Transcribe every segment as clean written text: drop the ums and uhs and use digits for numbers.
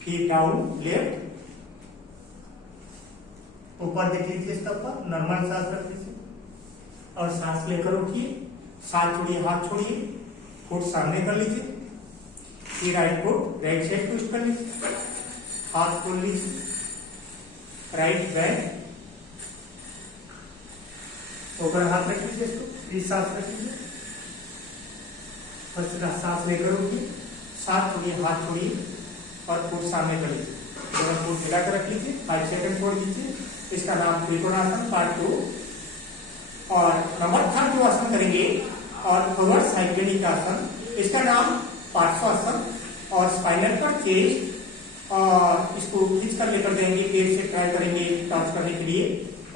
फिर down left, ऊपर देख लीजिए स्टेप पर, नॉर्मल सांस रख लीजिए और सांस लेकर उठिए, साथ छोड़िए, हाथ छोड़िए, फुट सामने कर लीजिए, फिर right foot right side twist कर लीजिए, हाथ खोल लीजिए, राइट बैक, ऊपर हाथ रख लीजिए, इसको फिर सांस रख लीजिए, फर्स्ट सांस लेकर उठिए, साथ छोड़िए, हाथ छोड़िए और फुट सामने कर लीजिए, दोनों फुट मिलाकर रख लीजिए, 5 सेकंड छोड़ दीजिए। इसका नाम त्रिकोणासन पार्ट 2। और नंबर 3 जो आसन करेंगे और फॉरवर्ड साइक्लिक आसन, इसका नाम पार्श्वासन और स्पाइनल पर चेस्ट, और इसको खींच कर लेकर जाएंगे, पैर से ट्राई करेंगे टच करने के लिए,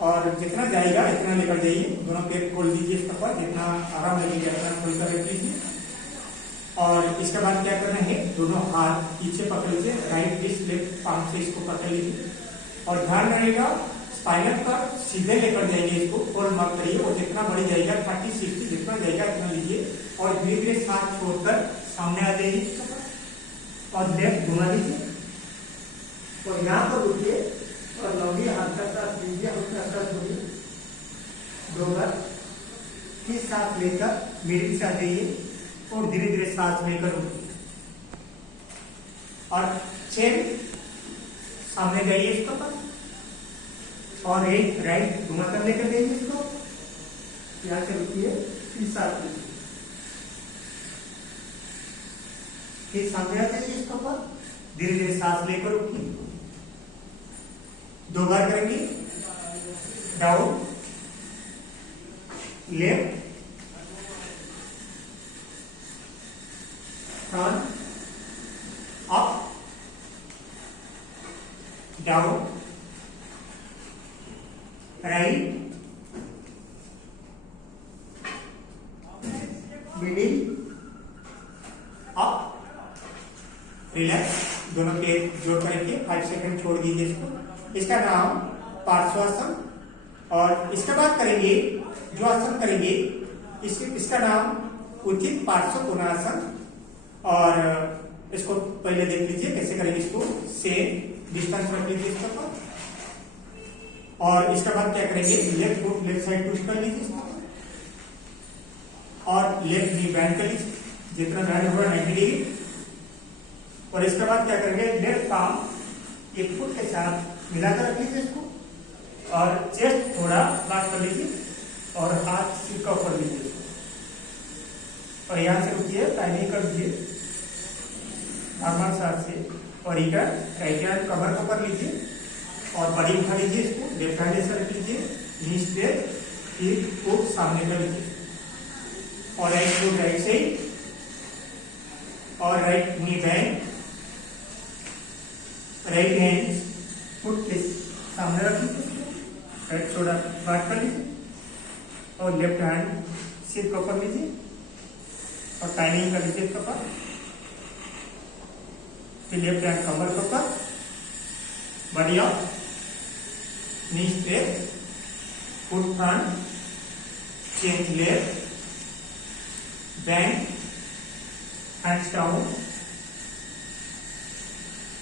और जितना जाएगा इतना लेकर जाइए, दोनों पैर खोल दीजिए इसके ऊपर, जितना आराम लगेगा इतना खोल कर रख लीजिए। और इसके बाद क्या करना है, दोनों हाथ पीछे पकड़ लीजिए, राइट रिस्ट लेफ्ट पाम से इसको पकड़ लीजिए, और ध्यान रहेगा स्पाइनल पर सीधे लेकर जाएंगे, इसको फोल्ड मत करिए, वो जितना बढ़ जाएगा 30-60 जितना जाएगा इतना लीजिए, और धीरे धीरे साथ छोड़कर सामने आ जाइए और लेफ्ट घुमा लीजिए, और यहाँ पर रुकिए और लंबी हाथ का साथ लीजिए, उसका साथ छोड़िए 2 बार, फिर सांस लेकर मिडिल से आ जाइए और धीरे धीरे सांस लेकर उठिए, और चेन सामने जाइए इसको पर, और एक राइट घुमा कर लेकर जाइए इसको, यहाँ से रुकिए, फिर सांस लीजिए, फिर सामने आ जाइए इसको पर, धीरे धीरे सांस लेकर उठिए, 2 बार करेंगे, down left turn up down right middle up, relax, दोनों पैर जोड़ करके 5 सेकंड छोड़ दीजिए इसको। इसका नाम पार्श्वासन। और इसके बाद करेंगे जो आसन करेंगे इसका नाम उचित पार्श्व कोणासन, और इसको पहले देख लीजिए कैसे करेंगे, इसको से डिस्टेंस रख लीजिए इसके ऊपर, और इसके बाद क्या करेंगे, left foot left side push कर लीजिए इसको, और लेफ्ट नी बैंड कर लीजिए, जितना बैंड होगा 90 डिग्री, और इसके बाद क्या करेंगे, लेफ्ट पाम एक फुट के साथ मिलाकर रख लीजिए इसको, और चेस्ट थोड़ा बात कर लीजिए, और हाथ सिर का ऊपर लीजिए, और यहाँ से रुकिए, टाइमिंग कर दीजिए नॉर्मल सांस से, और इधर राइट हैंड कमर को ऊपर लीजिए, और बड़ी उठा लीजिए इसको, लेफ्ट हैंड से रख लीजिए, नीज पे, फिर फुट सामने कर लीजिए, और राइट फुट राइट साइड, और right knee bend, right hand foot के सामने रख लीजिए, राइट शोल्डर बात कर लीजिए, और लेफ्ट हैंड सिर को ऊपर लीजिए, और टाइमिंग कर लीजिए इसके ऊपर, फिर लेफ्ट हैंड कमर के ऊपर, बढ़िया, knee straight, foot front, change left, bend, hands down,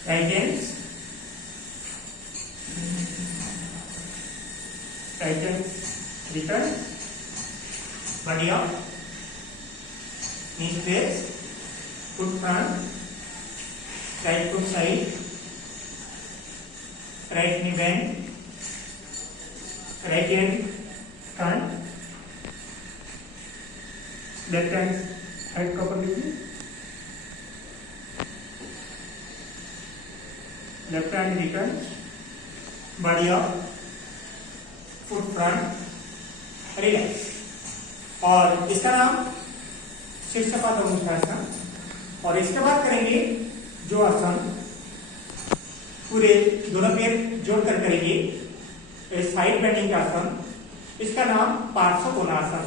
right hands, right hands return, बढ़िया, knee straight, foot front, right foot side, right knee bend, right hand front, left hand head को ऊपर लीजिए, left hand return, बढ़िया, foot front, relax. और इसका नाम शीर्षपाद, और इसके बाद करेंगे जो आसन पूरे दोनों पैर जोड़कर करेंगे, साइड बेंडिंग का आसन, इसका नाम पार्श्व कोणासन।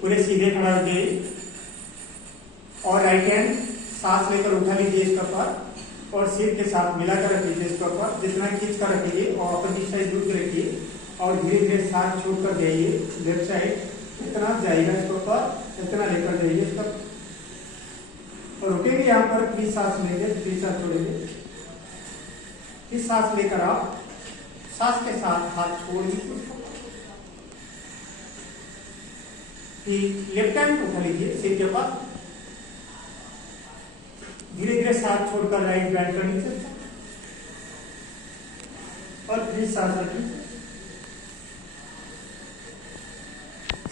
पूरे सीधे खड़ा होइए, और राइट हैंड सांस लेकर उठा लीजिए इसके ऊपर, और सिर के साथ मिलाकर रख लीजिए इसके ऊपर, जितना खींच कर रखिए, और अपोजिट साइड दूर रखिए, और धीरे धीरे सांस छोड़कर जाइए, लेफ्ट साइड इतना जाएगा इसके ऊपर, इतना लेकर जाइए इसका, और रुकेंगे यहाँ पर, फिर सांस लेंगे, फिर सांस छोड़ेंगे, फिर सांस लेकर आप सांस के साथ हाथ छोड़ दीजिए, फिर लेफ्ट हैंड उठा लीजिए सिर के पास, धीरे धीरे सांस छोड़कर राइट बैंड कर लीजिए और फिर सांस रखिए,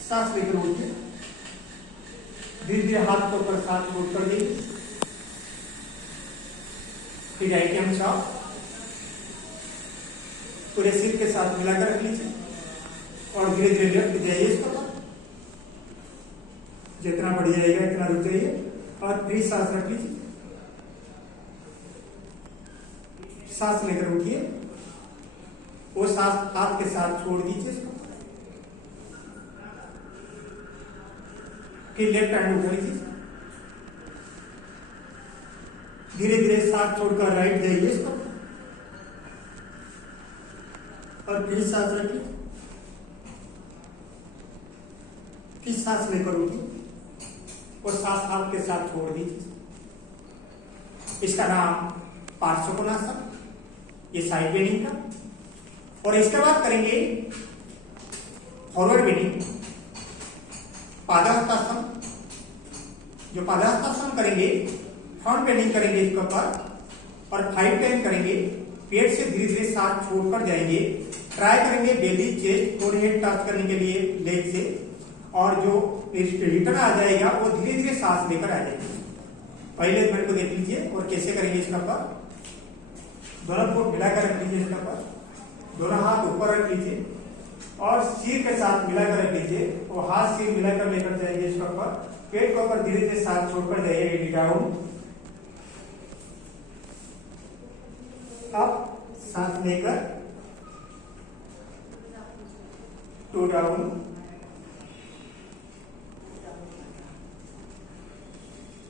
सांस लेकर उठिए, धीरे धीरे हाथ को ऊपर सांस छोड़कर दीजिए, फिर राइट हैंड साफ पूरे सिर के साथ मिलाकर रख लीजिए और धीरे धीरे लेफ्ट जाइए इसके बाद, जितना बढ़ जाएगा इतना रुक जाइए और फिर सांस रख लीजिए, सांस लेकर उठिए, वो सांस हाथ के साथ छोड़ दीजिए इसको, फिर लेफ्ट हैंड उठा लीजिए, धीरे धीरे सांस छोड़कर राइट जाइए इसको और फिर सांस रखिए, फिर सांस लेकर उठिए और सांस हाथ के साथ छोड़ दीजिए। इसका नाम पार्श्वकोणासन, ये साइड बेंडिंग का। और इसके बाद करेंगे फॉरवर्ड बेंडिंग, पादहस्तासन। जो पादहस्तासन करेंगे फ्रंट बेंडिंग करेंगे इसके ऊपर और 5 टाइम करेंगे, पेट से धीरे धीरे सांस छोड़कर जाएंगे, ट्राई करेंगे बेली चेस्ट फोरहेड टच करने के लिए लेग से, और जो रिटर्न आ जाएगा वो धीरे धीरे सांस लेकर आ जाएगी। पहले मिनट को देख लीजिए और कैसे करेंगे इसका ऊपर, दोनों को मिलाकर रख लीजिए इसका ऊपर, दोनों हाथ ऊपर रख लीजिए और सिर के साथ मिलाकर रख लीजिए, वो हाथ सिर मिलाकर लेकर जाएंगे इसका ऊपर, पेट के ऊपर धीरे धीरे सांस छोड़कर जाइए डाउन, अब सांस लेकर 2 डाउन,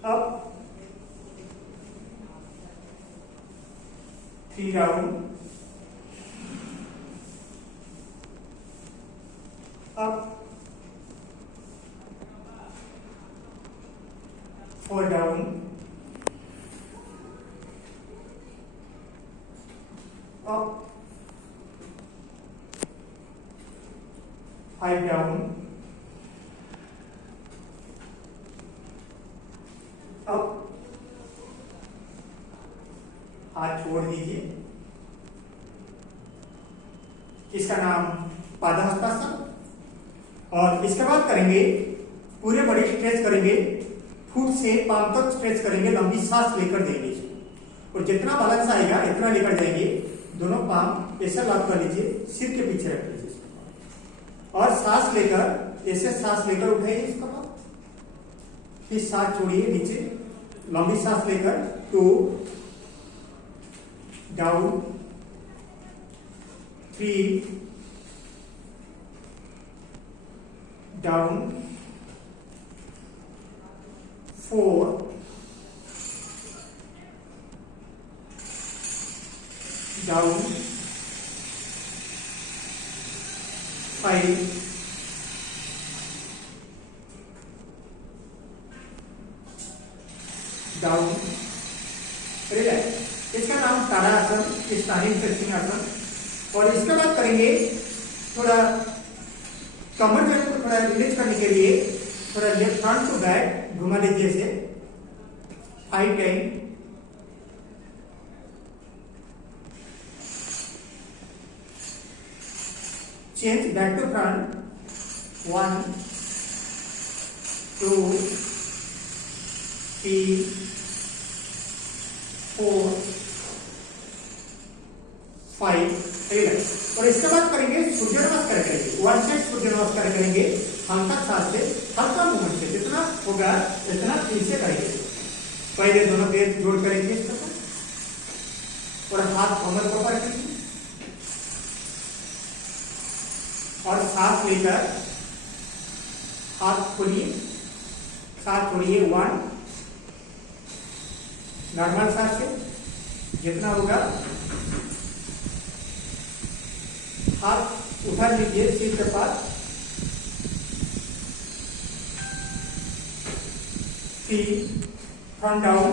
अब 3 डाउन, अब 4 डाउन, अब 5 डाउन, अब हाथ छोड़ दीजिए। इसका नाम पादहस्तासन। और इसके बाद करेंगे पूरे बॉडी स्ट्रेच करेंगे, फुट से पाम तक स्ट्रेच करेंगे, लंबी सांस लेकर देंगे इसको, और जितना बैलेंस आएगा इतना लेकर जाएंगे, दोनों पाम ऐसे लॉक कर लीजिए, सिर के पीछे रख लीजिए और सांस लेकर ऐसे सांस लेकर उठाइए इसका बाद, फिर सांस छोड़िए नीचे, लंबी सांस लेकर 2 down, 3 down, 4 down, 5 down, relax. इसका नाम ताड़ासन, स्टैंडिंग स्ट्रेचिंग आसन। और इसके बाद करेंगे थोड़ा कमर जगह को थोड़ा रिलीज करने के लिए थोड़ा लेफ्ट फ्रंट टू बैक घुमा लीजिए इसे 5 time, change back to front 1 2 3 4 5, relax. और इसके बाद करेंगे सूर्य नमस्कार करेंगे, 1 सेट सूर्य नमस्कार करेंगे, हल्का सांस से, हल्का मूवमेंट से, जितना होगा इतना ठीक से करेंगे। पहले दोनों पैर जोड़ करेंगे इस तरह और हाथ कमर को ऊपर करेंगे और सांस लेकर हाथ खोलिए, सांस छोड़िए 1, नॉर्मल सांस से जितना होगा, हाथ उठा लीजिए सिर के पास, 3 फ्रंट डाउन,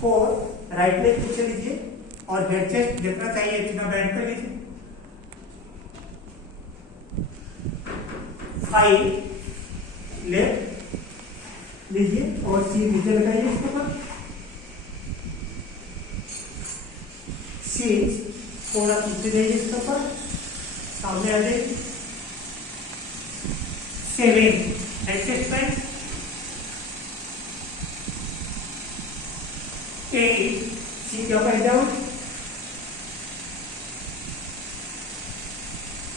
4 4 राइट लेग पीछे लीजिए और हेड चेस्ट जितना चाहिए इतना बेंड कर लीजिए। 5 लेफ्ट लीजिए और सी नीचे लगाइए इसके ऊपर। 6 थोड़ा पीछे जाइए इसके ऊपर, सामने आ जाइए। 7 हेड चेस्ट बेंड। 8 सी के ऊपर down.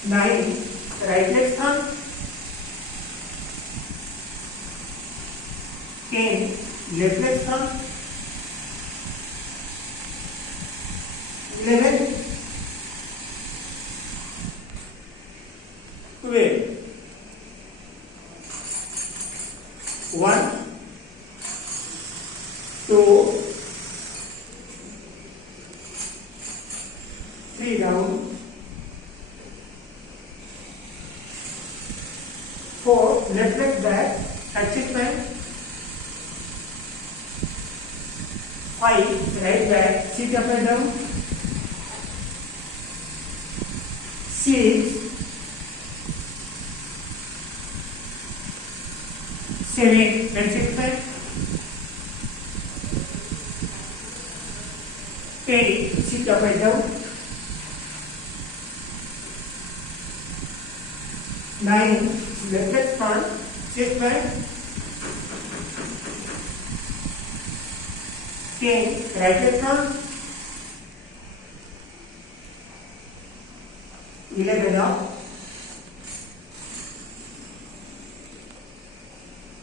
9 right leg thumb. 10 left leg thumb. 11 12 1 2 3 down 4 left leg back axis bend 5 right back sit up and down 6 7 and 6 back 8 sit up and down 9 left leg front chest bend 10 right leg front 11 up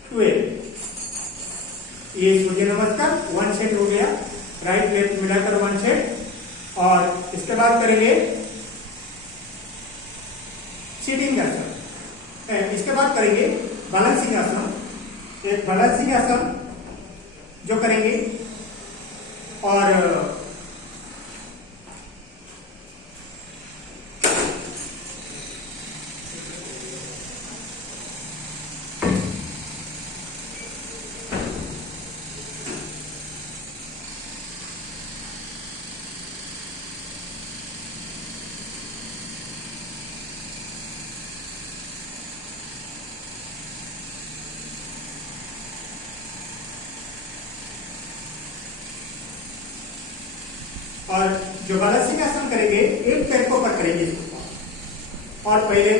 12 ये सूर्य नमस्कार 1 set हो गया, right left मिलाकर 1 set. और इसके बाद करेंगे seating आसन। इसके बाद करेंगे बैलेंसिंग आसन। एक बैलेंसिंग आसन जो करेंगे और जो बैलेंसिंग आसन करेंगे एक पैर को ऊपर करेंगे और पहले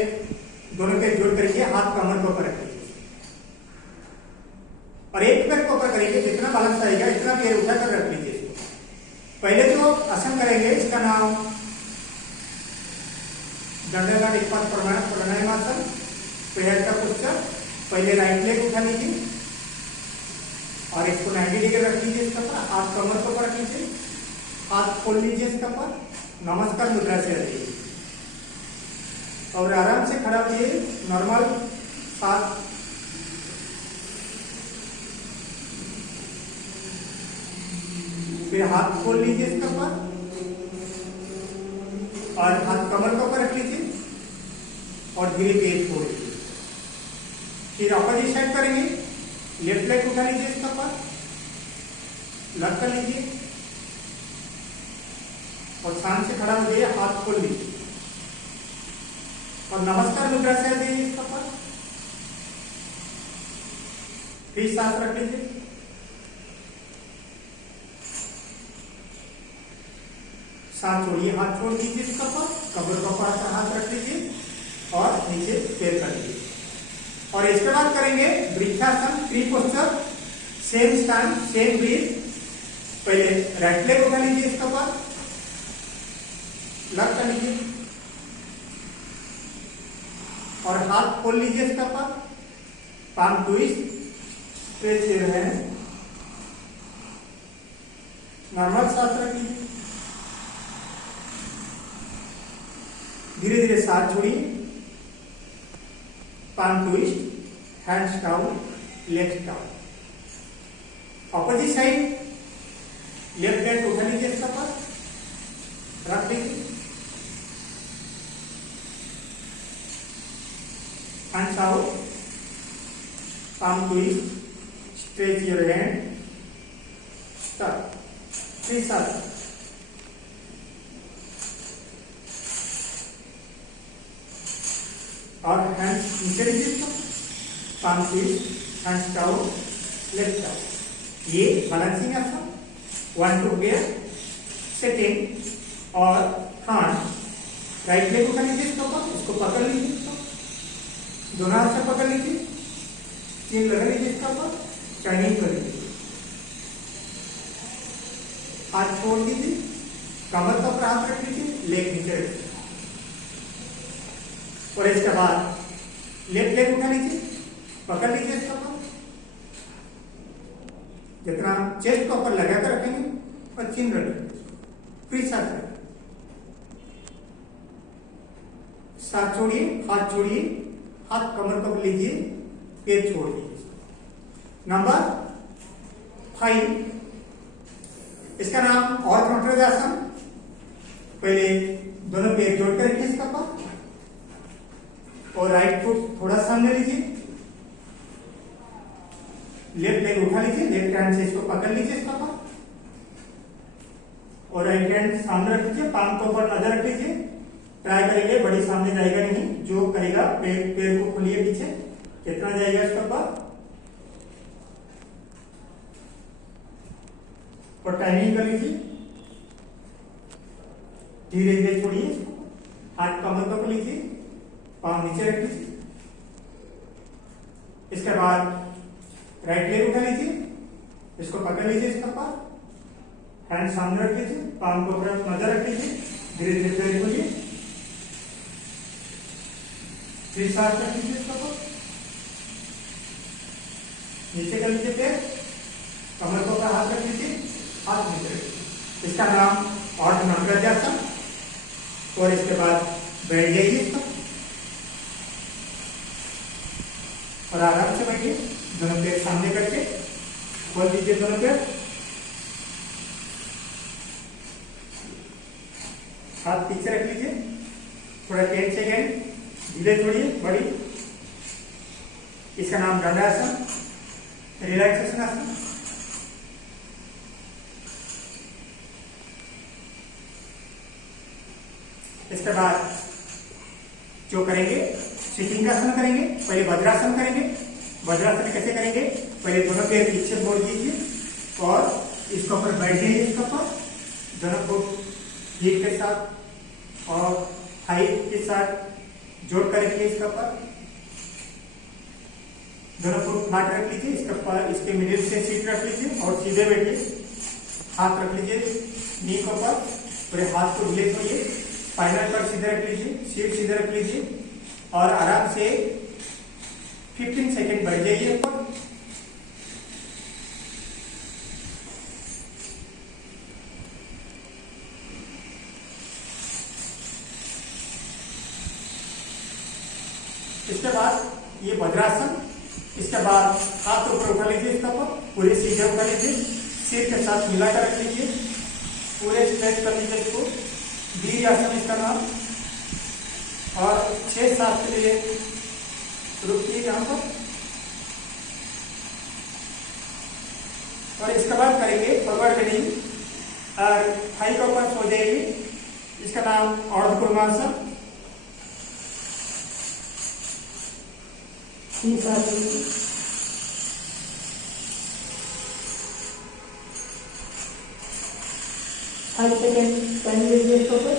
दोनों पैर जोड़ करेंगे, हाथ कमर को ऊपर रखेंगे और एक पैर को ऊपर करेंगे। जितना बैलेंस आएगा इतना पैर उठाकर रख लीजिए इसको। पहले जो आसन करेंगे इसका नाम दंडनाथ प्राणायाम आसन, पैर का पोस्चर। पहले राइट लेग उठा लीजिए और इसको 90 डिग्री रख लीजिए इसके ऊपर, हाथ कमर को ऊपर रख लीजिए, हाथ खोल लीजिए इसके ऊपर, नमस्कार मुद्रा से रखिए और आराम से खड़ा होइए नॉर्मल साथ। फिर हाथ खोल लीजिए इसके ऊपर और हाथ कमर के ऊपर रख लीजिए और धीरे धीरे छोड़ दीजिए। फिर अपोजिट साइड करेंगे, लेफ्ट लेग उठा लीजिए इसके ऊपर, लग कर लीजिए और शांत से खड़ा हो जाइए, हाथ खोल लीजिए और नमस्कार मुद्रा से आ जाइए इसके ऊपर। फिर सांस रख लीजिए, सांस छोड़िए, हाथ छोड़ दीजिए इसके ऊपर, कमर के ऊपर हाथ रख लीजिए और नीचे पैर कर लीजिए। और इसके बाद करेंगे वृक्षासन, tree posture, same stand same breath. पहले राइट लेग उठा लीजिए इसके ऊपर, लग कर लीजिए और हाथ खोल लीजिए इसके ऊपर, palm twist, stretch your hand, normal सांस रख लीजिए। धीरे धीरे सांस छोड़िए, palm twist, hands down, legs down. Opposite side left hand उठा लीजिए इसके ऊपर, रख लीजिए, hands out, palm twist, stretch your hand, start. शीर्षासन। और हैंड्स नीचे रखिए, palm sheet, hands down, left down. ये बैलेंसिंग आसन। 1 2 गेयर सेटिंग। और थर्ड राइट लेग उठा लीजिए इसके ऊपर, इसको पकड़ लीजिए, दोनों हाथ से पकड़ लीजिए, चीन लगा लीजिए इसके ऊपर, टाइमिंग कर लीजिए, हाथ छोड़ दीजिए, कमर के ऊपर हाथ रख लीजिए, लेग नीचे रखिए। और इसके बाद लेफ्ट लेग उठा लीजिए, पकड़ लीजिए इसके ऊपर, जितना चेस्ट के ऊपर लगाकर रखेंगे और चिन रखेंगे, फिर साथ रखेंगे। साथ छोड़िए, हाथ छोड़िए, हाथ कमर पर लीजिए, पैर छोड़ दीजिए। नंबर 5, इसका नाम ऑर्थोट्रोजासन। पहले दोनों पैर जोड़कर रखिए इसका ऊपर और राइट फुट थोड़ा सामने लीजिए, लेफ्ट लेग उठा लीजिए, लेफ्ट हैंड से इसको पकड़ लीजिए इसका ऊपर और राइट हैंड सामने रख लीजिए, पाम के ऊपर नजर रख लीजिए। ट्राई करेंगे, बड़ी सामने जाएगा नहीं, जो करेगा पैर को खोलिए पीछे, कितना जाएगा इसके ऊपर और टाइमिंग कर लीजिए। धीरे धीरे छोड़िए, हाथ कमर पर लीजिए, पाँव नीचे रख लीजिए। इसके बाद राइट लेग उठा लीजिए, इसको पकड़ लीजिए इसके ऊपर, हैंड सामने रख लीजिए, पाँव को ऊपर नजर रख लीजिए, धीरे धीरे पैर खोलिए, फिर साथ रख लीजिए इसका ऊपर, नीचे कर लीजिए पैर, कमर को ऊपर हाथ रख लीजिए, हाथ नीचे रखिए। इसका नाम ऑर्थोट्रोजासन। और इसके बाद बैठ जाइए इसको और आराम से बैठिए, दोनों पैर सामने करके खोल दीजिए दोनों पैर, हाथ पीछे रख लीजिए, थोड़ा 10 सेकेंड धीरे छोड़िए बड़ी। इसका नाम दंडासन, रिलैक्सेशन आसन। इसके बाद जो करेंगे सिटिंग आसन करेंगे, पहले वज्रासन करेंगे। वज्रासन कैसे करेंगे, पहले दोनों पैर पीछे मोड़ दीजिए और इसके ऊपर बैठ जाइए, इसके ऊपर दोनों को हीप के साथ और हाइप के साथ जोड़ कर रखिए, इसके ऊपर दोनों फुट फ्लैट रख लीजिए, इसके ऊपर इसके मिडिल से सीट रख लीजिए और सीधे बैठिए, हाथ रख लीजिए नी के ऊपर, पूरे हाथ को ढीले छोड़िए, फाइनल पर सीधे रख लीजिए, सीट सीधे रख लीजिए और आराम से 15 सेकेंड बैठ जाइए ऊपर। इसके बाद ये वज्रासन। इसके बाद हाथ ऊपर उठा लीजिए इसका ऊपर, पूरे सीधे उठा लीजिए, सिर के साथ मिलाकर रख लीजिए, पूरे स्ट्रेच कर लीजिए इसको। वीरासन इसका नाम। और 6-7 के लिए रुकिए यहाँ पर और इसके बाद करेंगे फॉरवर्ड बेंडिंग और थाई के ऊपर सो जाएगी। इसका नाम अर्धकुर्मासन। सेकेंड टाइम लीजिए इसके ऊपर।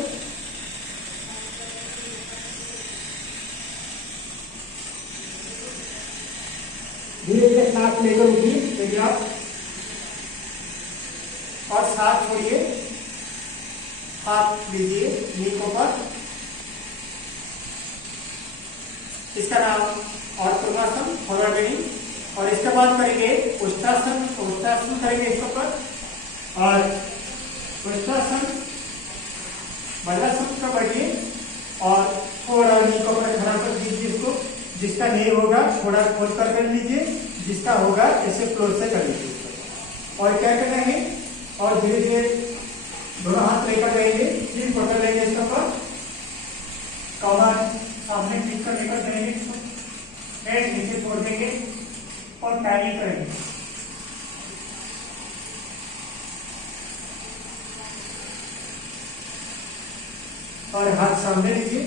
धीरे से सांस लेकर उठिए और सांस छोड़िए, हाथ लीजिए नी के ऊपर। इसका नाम अर्धकुर्मासन फॉरवर्ड बेंडिंग। और इसके बाद करेंगे उष्टासन। उष्टासन करेंगे इसके ऊपर और उष्टासन वज्रासन का बैठिए और थोड़ा नी को ऊपर खड़ा कर दीजिए इसको। जिसका नहीं होगा थोड़ा खोल कर लीजिए, जिसका होगा ऐसे फ्लोर से कर लीजिए। और क्या करना है, और धीरे धीरे दोनों हाथ लेकर रहेंगे, फिर पकड़ लेंगे इसके ऊपर, कमर सामने खींच कर लेकर करेंगे, हेड नीचे छोड़ देंगे और टाइमिंग करेंगे। और हाथ सामने लीजिए,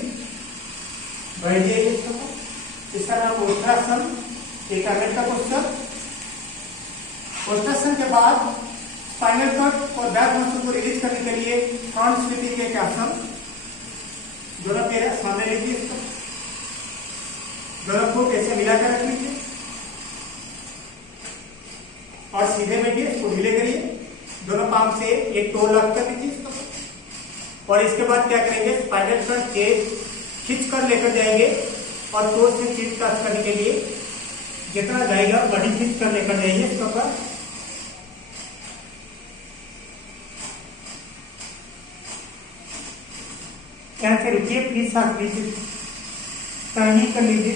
बैठ जाइए इसका। इसका नाम वज्रासन, 1 मिनट का पोस्टर। वज्रासन के बाद स्पाइनल कॉर्ड और बैक मसल को रिलीज करने के लिए फ्रंट स्वीपिंग एक आसन। दोनों पैर सामने लीजिए इसको, दोनों फुट ऐसे मिलाकर रख लीजिए और सीधे बैठिए, इसको ढीले करिए, दोनों पाम से एक टो लॉक कर लीजिए इसको। और इसके बाद क्या करेंगे, स्पाइनल कॉर्ड चेस्ट खींच कर लेकर जाएंगे और टो से चीज कास्ट करने के लिए जितना जाएगा बॉडी खींच कर लेकर जाइए इसके ऊपर। यहाँ से रुकिए, प्लीज सांस लीजिए, टर्निंग कर लीजिए।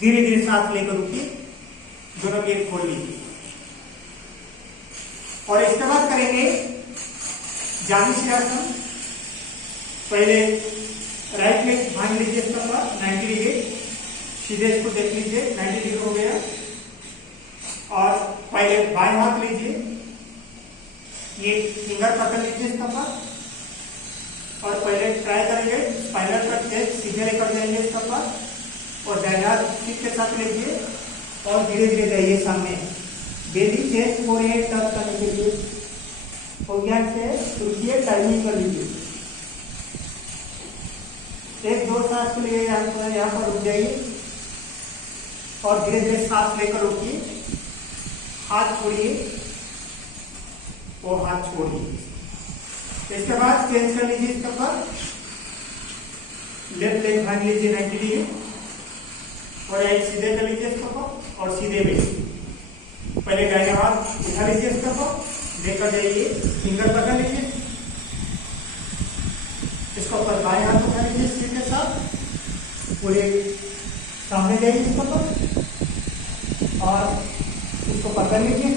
धीरे धीरे सांस लेकर रुकिए, दोनों पैर खोल लीजिए। और इसके बाद करेंगे जानुशिरासन। पहले राइट लेग भाग लीजिए इसके ऊपर 90 डिग्री, सीधे इसको देख लीजिए 90 डिग्री हो गया। और पहले बाएं हाथ लीजिए, ये फिंगर पकड़ लीजिए इसके ऊपर और पहले ट्राई करेंगे स्पाइनल कॉर्ड चेस्ट सीधे लेकर जाएंगे इसके ऊपर और दाहिने हाथ ठीक के साथ लीजिए और धीरे धीरे जाइए सामने। बेली चेस्ट को एक टच करने के लिए हो गया से रुकिए, टाइमिंग कर लीजिए। 1-2 सांस के लिए यहाँ पर रुक जाइए और धीरे धीरे सांस लेकर रुकिए, हाथ छोड़िए और हाथ छोड़ दीजिए। इसके बाद चेंज कर लीजिए इसके ऊपर, लेफ्ट लेग भाग लीजिए 90 डिग्री और एक सीधे कर लीजिए इसके ऊपर और सीधे बैठिए। पहले दाहिने हाथ उठा लीजिए इसके ऊपर, लेकर जाइए, फिंगर पकड़ लीजिए इसके ऊपर, बाएं हाथ उठा लीजिए स्टिक के साथ, पूरे सामने जाइए इसके ऊपर और इसको पकड़ लीजिए।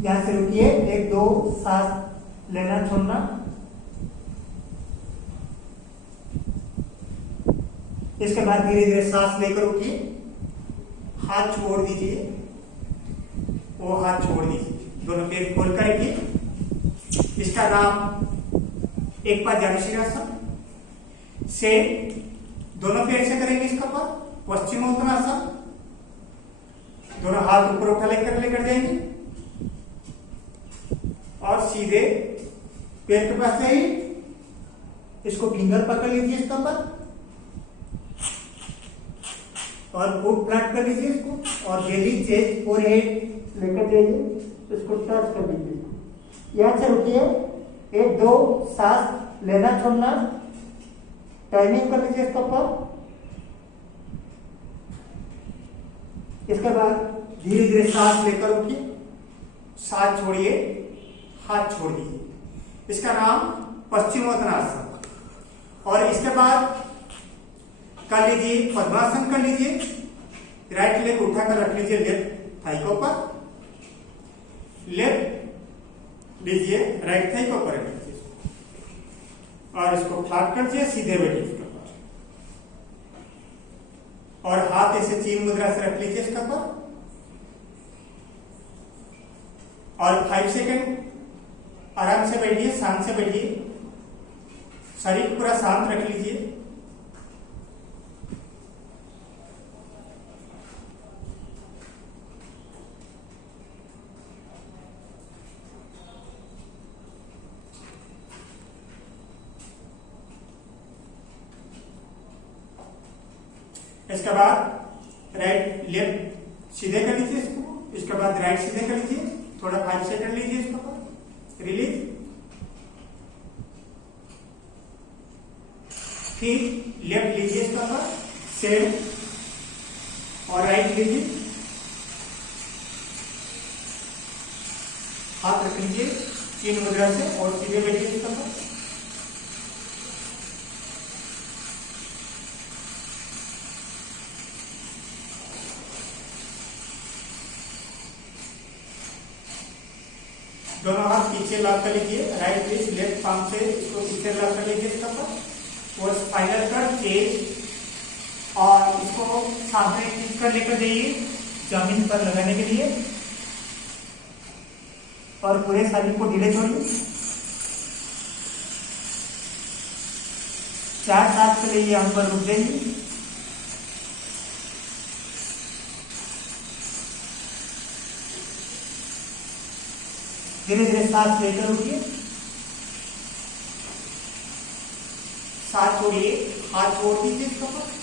यहां से रुकिए, 1-2 सांस लेना छोड़ना। इसके बाद धीरे धीरे सांस लेकर रुकिए, हाथ छोड़ दीजिए, वो हाथ छोड़ दीजिए, दोनों पैर खोल कर रखिए। इसका नाम एक बार जानुशिरासन से दोनों पैर से करेंगे इसका ऊपर पश्चिमोत्तानासन। दोनों हाथ ऊपर उठा लेकर जाएंगे और सीधे पैर के पास जाइए, इसको फिंगर पकड़ लीजिए इसके ऊपर और फुट फ्लैट कर लीजिए इसको और बेली चेस्ट फोरहेड लेकर जाइए, इसको टच कर लीजिए। यहां से रुकिए, 1-2 सांस लेना छोड़ना, टाइमिंग कर लीजिए इसके ऊपर। इसके बाद धीरे धीरे सांस लेकर रुकिए, सांस छोड़िए, हाथ छोड़ दीजिए। इसका नाम पश्चिमोत्तानासन। और इसके बाद कर लीजिए पद्मासन कर लीजिए, राइट लेग उठाकर रख लीजिए लेफ्ट थाई के ऊपर, लेफ्ट लीजिए राइट थाई के ऊपर रख लीजिए और इसको फ्लैट कर दीजिए, सीधे बैठिए इसके ऊपर और हाथ ऐसे चीन मुद्रा से रख लीजिए इसके ऊपर और 5 सेकंड आराम से बैठिए, शांत से बैठिए, शरीर पूरा शांत रख लीजिए। इसके बाद राइट लेफ्ट सीधे कर लीजिए इसको, इसके बाद राइट सीधे कर लीजिए, थोड़ा 5 सेकंड लीजिए इसके ऊपर, रिलीज। फिर लेफ्ट लीजिए इसके ऊपर सेम और राइट लीजिए, हाथ रख लीजिए चीन मुद्रा से और सीधे बैठिए इसके ऊपर। दोनों हाथ पीछे लॉक कर लीजिए, राइट प्लीज लेफ्ट पाम से इसको पीछे लॉक कर लीजिए इसके ऊपर और स्पाइनल कॉर्ड चेस्ट और इसको सामने खींच कर लेकर जाइए जमीन पर लगाने के लिए और पूरे शरीर को ढीले छोड़िए। 4 सांस के लिए यहाँ पर रुक जाइए। धीरे धीरे सांस लेकर उठिए। सांस छोड़िए, हाथ छोड़ दीजिए इसके ऊपर।